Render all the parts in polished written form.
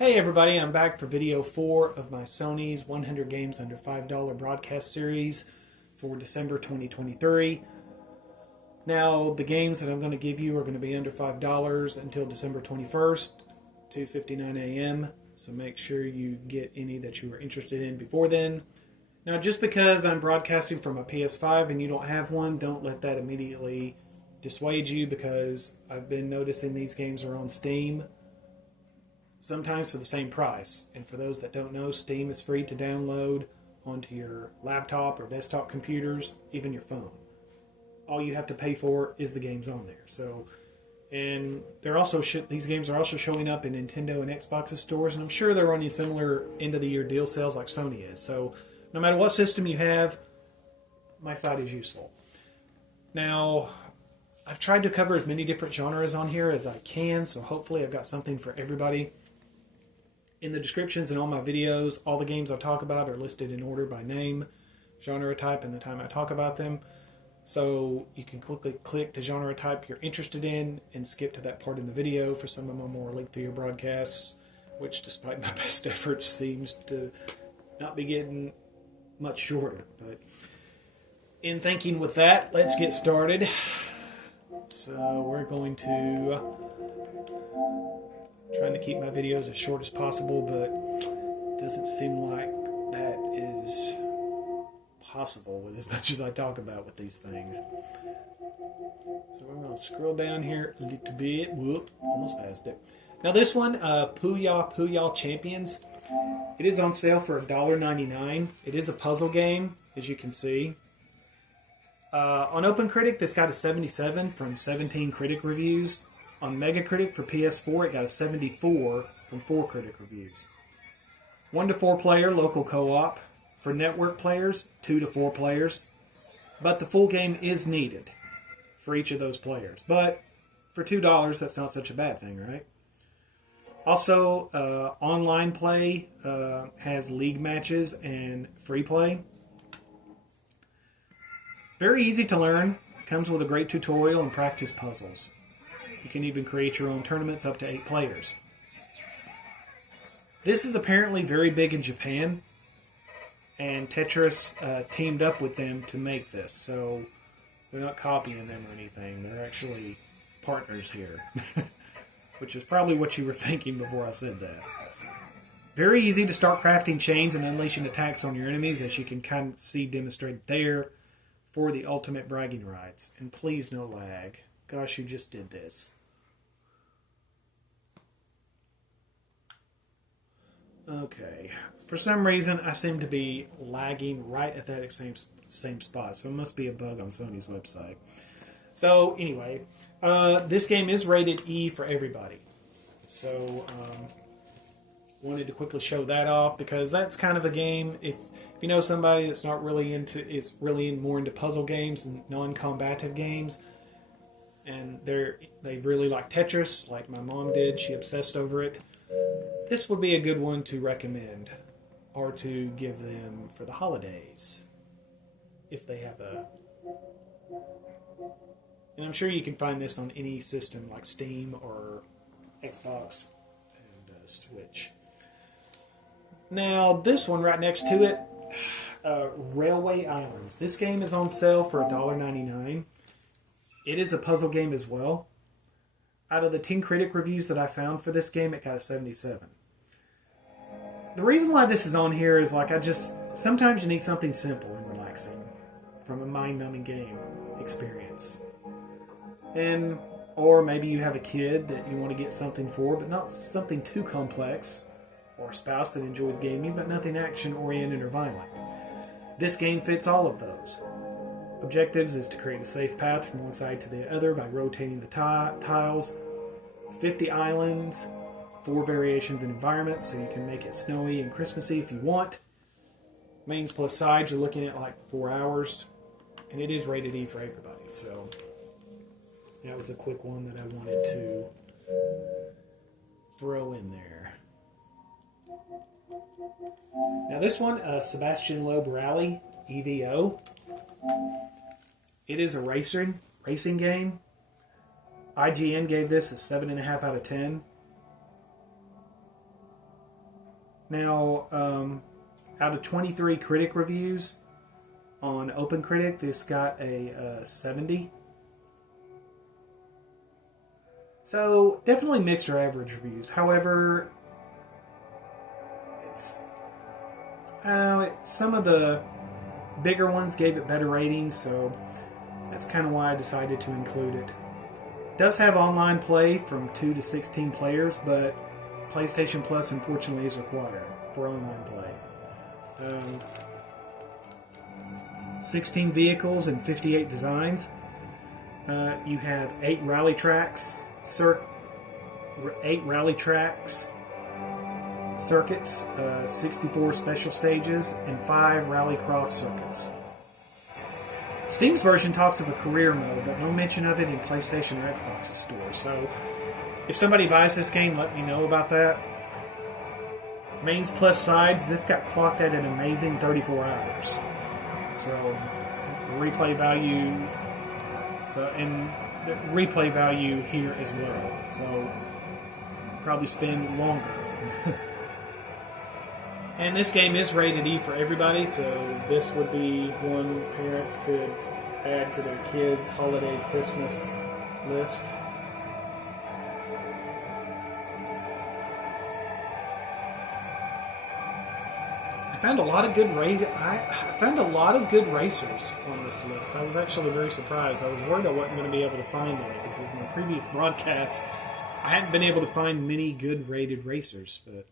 Hey everybody, I'm back for video 4 of my Sony's 100 Games Under $5 broadcast series for December 2023. Now, the games that I'm going to give you are going to be under $5 until December 21st, 2:59 a.m. So make sure you get any that you are interested in before then. Now, just because I'm broadcasting from a PS5 and you don't have one, don't let that immediately dissuade you, because I've been noticing these games are on Steam, sometimes for the same price. And for those that don't know, Steam is free to download onto your laptop or desktop computers, even your phone. All you have to pay for is the games on there. So, and they're also these games are also showing up in Nintendo and Xbox's stores, and I'm sure they're running similar end of the year deal sales like Sony is. So, no matter what system you have, my site is useful. Now, I've tried to cover as many different genres on here as I can, so hopefully I've got something for everybody. In the descriptions and all my videos, all the games I talk about are listed in order by name, genre type, and the time I talk about them. So you can quickly click the genre type you're interested in and skip to that part in the video for some of my more lengthier broadcasts, which despite my best efforts seems to not be getting much shorter. But in thinking with that, let's get started. So we're going to trying to keep my videos as short as possible, but it doesn't seem like that is possible with as much as I talk about with these things. So we're going to scroll down here a little bit. Whoop, almost passed it. Now this one, Puyo Champions, it is on sale for $1.99. It is a puzzle game, as you can see. On OpenCritic, this got a 77 from 17 critic reviews. On Metacritic for PS4, it got a 74 from 4 critic reviews. 1 to 4 player local co-op. For network players, 2 to 4 players. But the full game is needed for each of those players. But for $2, that's not such a bad thing, right? Also, online play has league matches and free play. Very easy to learn. Comes with a great tutorial and practice puzzles. You can even create your own tournaments up to 8 players. This is apparently very big in Japan, and Tetris teamed up with them to make this. So they're not copying them or anything. They're actually partners here, which is probably what you were thinking before I said that. Very easy to start crafting chains and unleashing attacks on your enemies, as you can kind of see demonstrated there, for the ultimate bragging rights. And please no lag. Gosh, you just did this. Okay. For some reason, I seem to be lagging right at that same spot. So it must be a bug on Sony's website. So anyway, this game is rated E for everybody. So wanted to quickly show that off, because that's kind of a game, if you know somebody that's not really into, is really more into puzzle games and non-combative games, and they really like Tetris, like my mom did. She obsessed over it. This would be a good one to recommend, or to give them for the holidays, if they have a... And I'm sure you can find this on any system like Steam or Xbox and Switch. Now, this one right next to it, Railway Islands. This game is on sale for $1.99. It is a puzzle game as well. Out of the 10 critic reviews that I found for this game, it got a 77. The reason why this is on here is sometimes you need something simple and relaxing from a mind-numbing game experience. Or maybe you have a kid that you want to get something for, but not something too complex, or a spouse that enjoys gaming, but nothing action-oriented or violent. This game fits all of those. Objectives is to create a safe path from one side to the other by rotating the tiles. 50 islands, 4 variations in environment, so you can make it snowy and Christmassy if you want. Mains plus sides, you're looking at like 4 hours. And it is rated E for everybody, so that was a quick one that I wanted to throw in there. Now this one, Sebastien Loeb Rally, EVO. It is a racing game. IGN gave this a 7.5 out of 10. Now, out of 23 critic reviews on OpenCritic, this got a 70. So, definitely mixed or average reviews. However, it's some of the bigger ones gave it better ratings, so that's kind of why I decided to include it. It does have online play from 2 to 16 players, but PlayStation Plus unfortunately is required for online play. 16 vehicles and 58 designs. You have 8 rally tracks, circuits, 64 special stages, and 5 rallycross circuits. Steam's version talks of a career mode, but no mention of it in PlayStation or Xbox's stores. So, if somebody buys this game, let me know about that. Mains plus sides, this got clocked at an amazing 34 hours. So, replay value. And the replay value here as well. So, probably spend longer. And this game is rated E for everybody, so this would be one parents could add to their kids' holiday Christmas list. I found a lot of good racers on this list. I was actually very surprised. I was worried I wasn't going to be able to find any because in my previous broadcasts I hadn't been able to find many good rated racers, but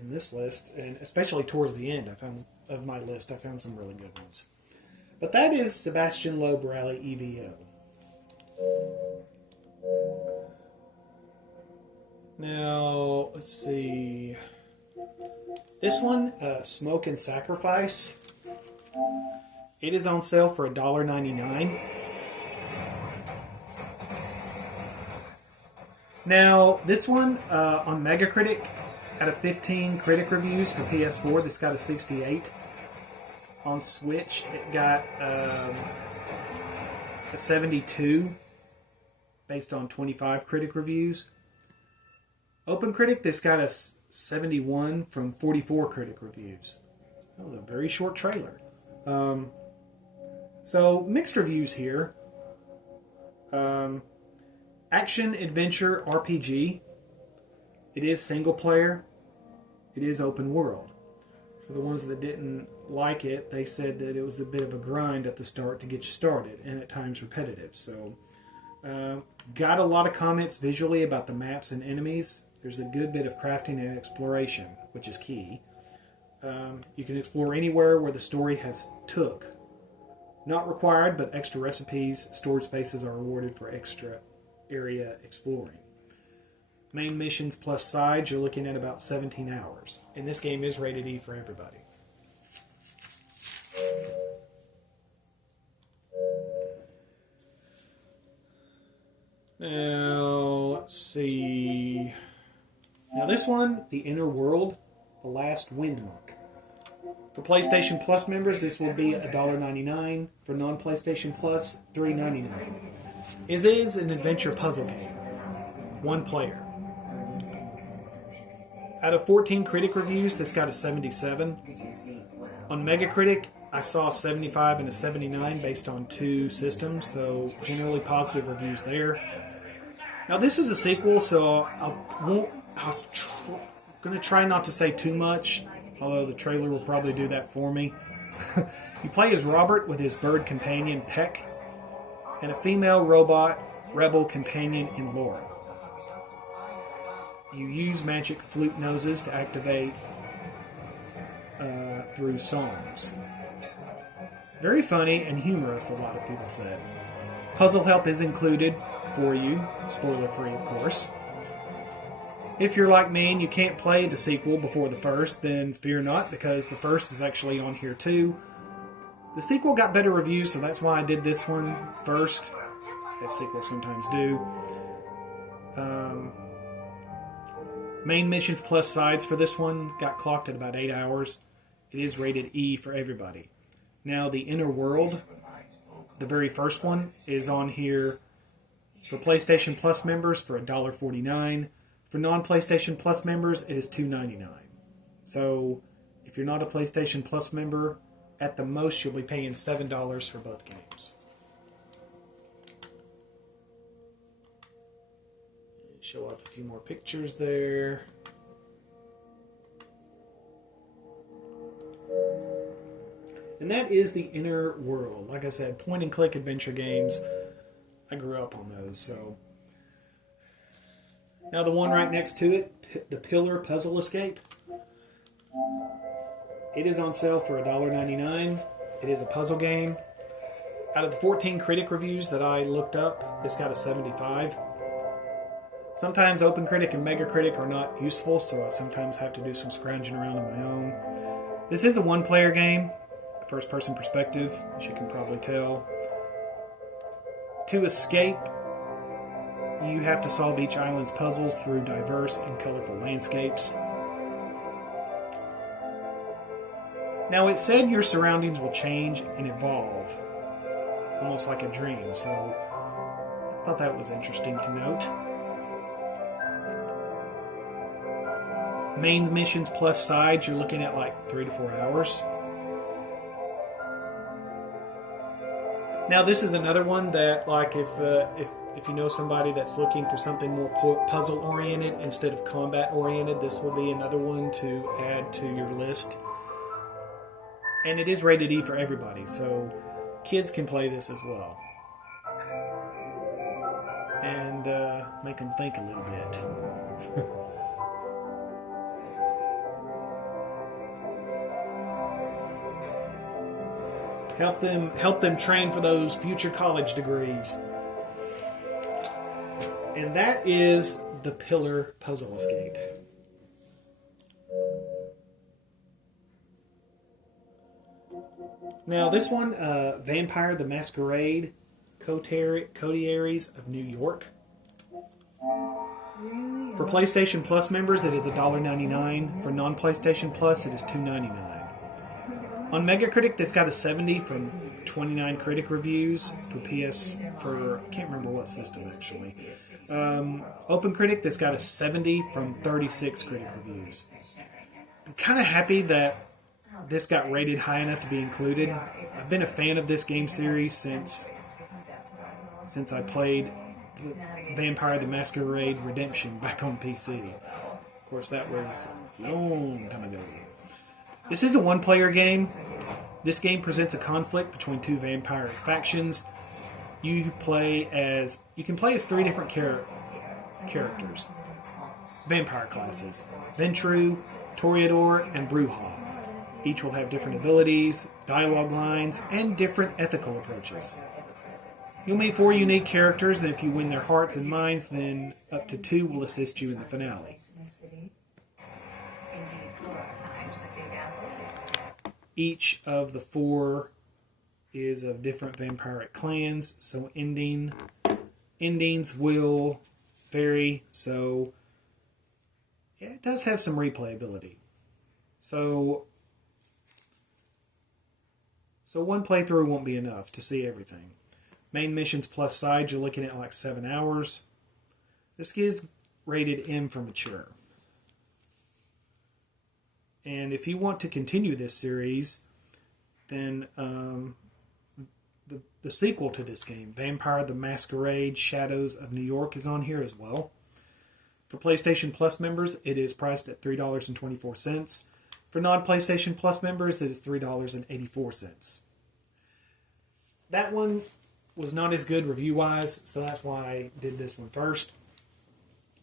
in this list, and especially towards the end, I found some really good ones. But that is Sebastien Loeb Rally EVO. Now, let's see. This one, Smoke and Sacrifice. It is on sale for $1.99. Now, this one on Metacritic, out of 15 critic reviews for PS4, this got a 68. On Switch, it got a 72 based on 25 critic reviews. OpenCritic, this got a 71 from 44 critic reviews. That was a very short trailer. So, mixed reviews here. Action Adventure RPG. It is single player. It is open world. For the ones that didn't like it, they said that it was a bit of a grind at the start to get you started, and at times repetitive. So, got a lot of comments visually about the maps and enemies. There's a good bit of crafting and exploration, which is key. You can explore anywhere where the story has took. Not required, but extra recipes, storage spaces are awarded for extra area exploring. Main missions plus sides, you're looking at about 17 hours. And this game is rated E for everybody. Now, let's see. Now this one, The Inner World, The Last Windmonk. For PlayStation Plus members, this will be $1.99. For non-PlayStation Plus, $3.99. It is an adventure puzzle game. One player. Out of 14 critic reviews, this got a 77. On Metacritic, I saw a 75 and a 79 based on 2 systems, so generally positive reviews there. Now this is a sequel, so I'm going to try not to say too much, although the trailer will probably do that for me. You play as Robert with his bird companion Peck, and a female robot rebel companion in Laura. You use magic flute noses to activate through songs. Very funny and humorous, a lot of people said. Puzzle help is included for you, spoiler free of course. If you're like me and you can't play the sequel before the first, then fear not, because the first is actually on here too. The sequel got better reviews, so that's why I did this one first, as sequels sometimes do. Main missions plus sides for this one got clocked at about 8 hours. It is rated E for everybody. Now, The Inner World, the very first one, is on here for PlayStation Plus members for $1.49. For non-PlayStation Plus members, it is $2.99. So if you're not a PlayStation Plus member, at the most you'll be paying $7 for both games. Show off a few more pictures there. And that is the Inner World. Like I said, point and click adventure games. I grew up on those. So now the one right next to it, the Pillar Puzzle Escape. It is on sale for $1.99. It is a puzzle game. Out of the 14 critic reviews that I looked up, this got a 75. Sometimes OpenCritic and Megacritic are not useful, so I sometimes have to do some scrounging around on my own. This is a one-player game, first-person perspective, as you can probably tell. To escape, you have to solve each island's puzzles through diverse and colorful landscapes. Now, it said your surroundings will change and evolve, almost like a dream, so I thought that was interesting to note. Main missions plus sides, you're looking at like 3 to 4 hours. Now, this is another one that, like, if you know somebody that's looking for something more puzzle-oriented instead of combat-oriented, this will be another one to add to your list. And it is rated E for everybody, so kids can play this as well. And make them think a little bit. Help them train for those future college degrees. And that is the Pillar Puzzle Escape. Now this one, Vampire the Masquerade, Coteries of New York. For PlayStation Plus members, it is $1.99. For non-PlayStation Plus, it is $2.99. On Megacritic, this got a 70 from 29 critic reviews for I can't remember what system actually. OpenCritic, this got a 70 from 36 critic reviews. I'm kind of happy that this got rated high enough to be included. I've been a fan of this game series since I played Vampire the Masquerade Redemption back on PC. Of course, that was a long time ago. This is a one-player game. This game presents a conflict between two vampire factions. You can play as 3 different characters. Vampire classes. Ventru, Toreador, and Bruja. Each will have different abilities, dialogue lines, and different ethical approaches. You'll meet 4 unique characters, and if you win their hearts and minds, then up to 2 will assist you in the finale. Each of the 4 is of different vampiric clans, so endings will vary. So yeah, it does have some replayability. So one playthrough won't be enough to see everything. Main missions plus sides, you're looking at like 7 hours. This is rated M for mature. And if you want to continue this series, then the sequel to this game, Vampire the Masquerade Shadows of New York, is on here as well. For PlayStation Plus members, it is priced at $3.24. For non-PlayStation Plus members, it is $3.84. That one was not as good review-wise, so that's why I did this one first.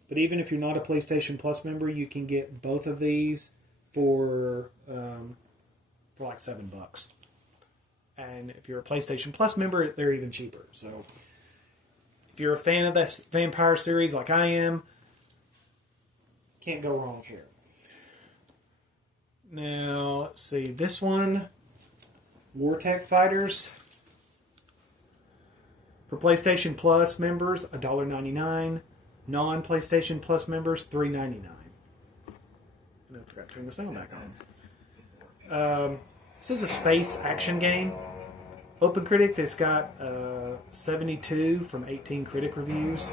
But even if you're not a PlayStation Plus member, you can get both of these for like $7. And if you're a PlayStation Plus member, they're even cheaper. So if you're a fan of this Vampire series like I am, can't go wrong here. Now, let's see. This one, Wartech Fighters. For PlayStation Plus members, $1.99. Non-PlayStation Plus members, $3.99. And I forgot to turn the sound back on. This is a space action game. OpenCritic, this got 72 from 18 critic reviews.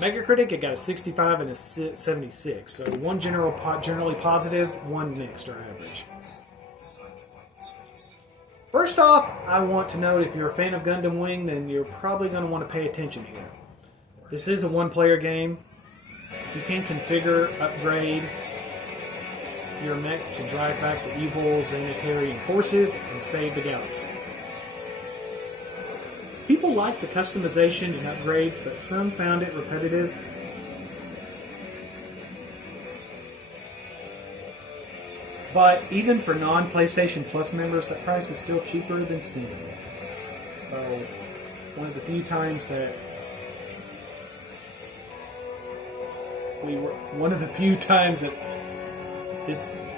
Metacritic, it got a 65 and a 76. So one generally positive, one mixed or average. First off, I want to note if you're a fan of Gundam Wing, then you're probably going to want to pay attention here. This is a one-player game. You can configure, upgrade your mech to drive back the evil Xanatarian forces and save the galaxy. People like the customization and upgrades, but some found it repetitive. But even for non-PlayStation Plus members, that price is still cheaper than Steam. So, one of the few times that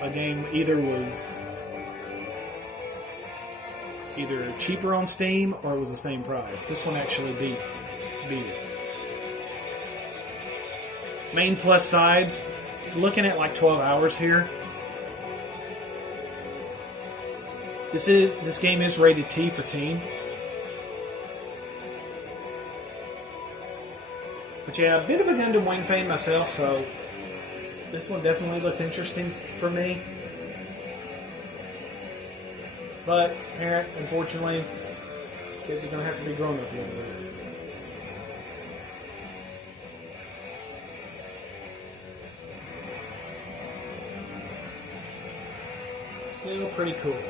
a game either was cheaper on Steam or it was the same price. This one actually beat it. Main plus sides, looking at like 12 hours here. This game is rated T for teen. But yeah, a bit of a Gundam Wing fan myself, so this one definitely looks interesting for me. But parents, unfortunately, kids are going to have to be grown up a little bit. Still pretty cool.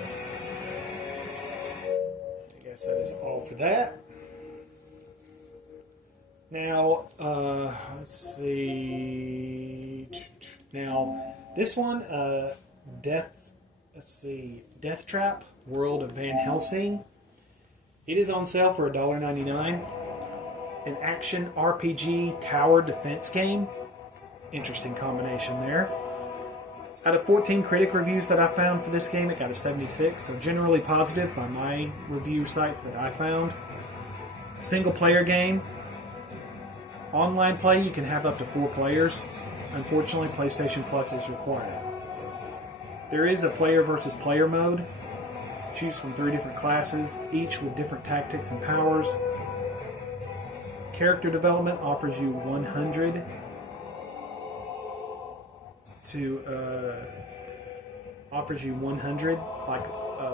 I guess that is all for that. Now, let's see. Now, this one, Deathtrap, World of Van Helsing. It is on sale for $1.99. An action RPG tower defense game. Interesting combination there. Out of 14 critic reviews that I found for this game, it got a 76, so generally positive by my review sites that I found. Single player game. Online play, you can have up to 4 players. Unfortunately, PlayStation Plus is required. There is a player versus player mode. Choose from 3 different classes, each with different tactics and powers. Character development offers you 100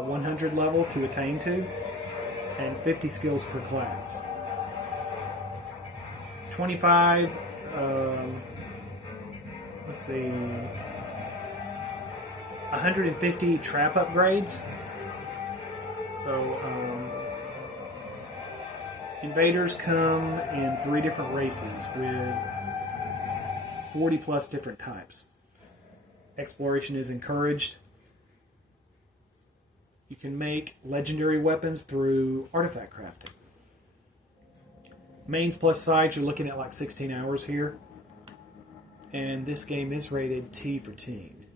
100 level to attain to, and 50 skills per class. 25, let's see, 150 trap upgrades. So, invaders come in 3 different races with 40 plus different types. Exploration is encouraged. You can make legendary weapons through artifact crafting. Mains plus sides, you're looking at like 16 hours here. And this game is rated T for teen.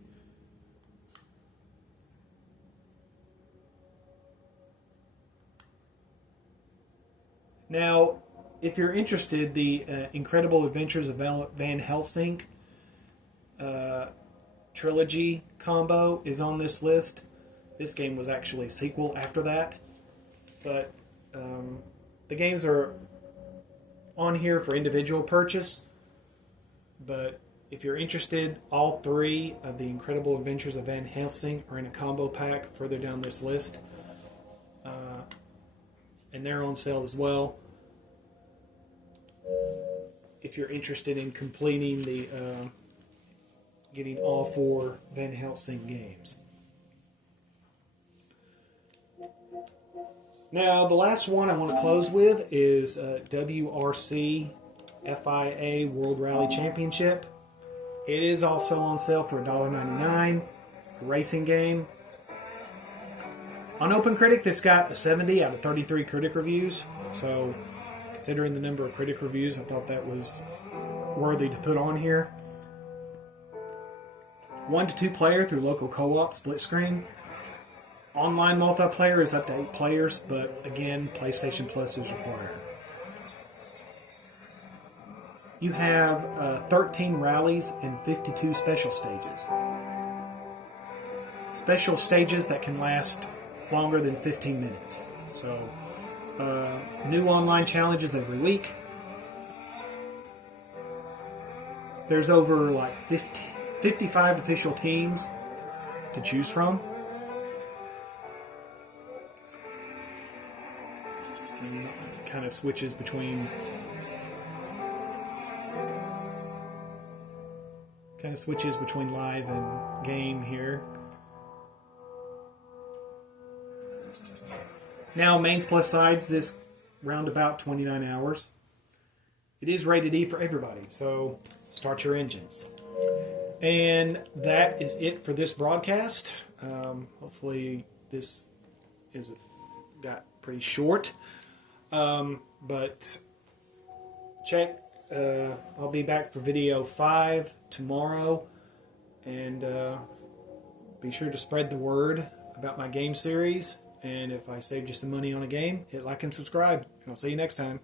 Now, if you're interested, the Incredible Adventures of Van Helsing trilogy combo is on this list. This game was actually a sequel after that. But the games are on here for individual purchase. But if you're interested, all 3 of the Incredible Adventures of Van Helsing are in a combo pack further down this list. And they're on sale as well. If you're interested in completing the getting all 4 Van Helsing games. Now, the last one I want to close with is WRC FIA World Rally Championship. It is also on sale for $1.99. Racing game. On OpenCritic, this got a 70 out of 33 critic reviews. So, considering the number of critic reviews, I thought that was worthy to put on here. 1 to 2 player through local co-op split screen. Online multiplayer is up to 8 players, but again, PlayStation Plus is required. You have 13 rallies and 52 special stages. Special stages that can last longer than 15 minutes. So, new online challenges every week. There's over like 55 official teams to choose from. And it kind of switches between live and game here. Now, mains plus sides, this round about 29 hours. It is rated E for everybody, so start your engines. And that is it for this broadcast. Hopefully this got pretty short. But check. I'll be back for video 5 tomorrow. And be sure to spread the word about my game series. And if I saved you some money on a game, hit like and subscribe. And I'll see you next time.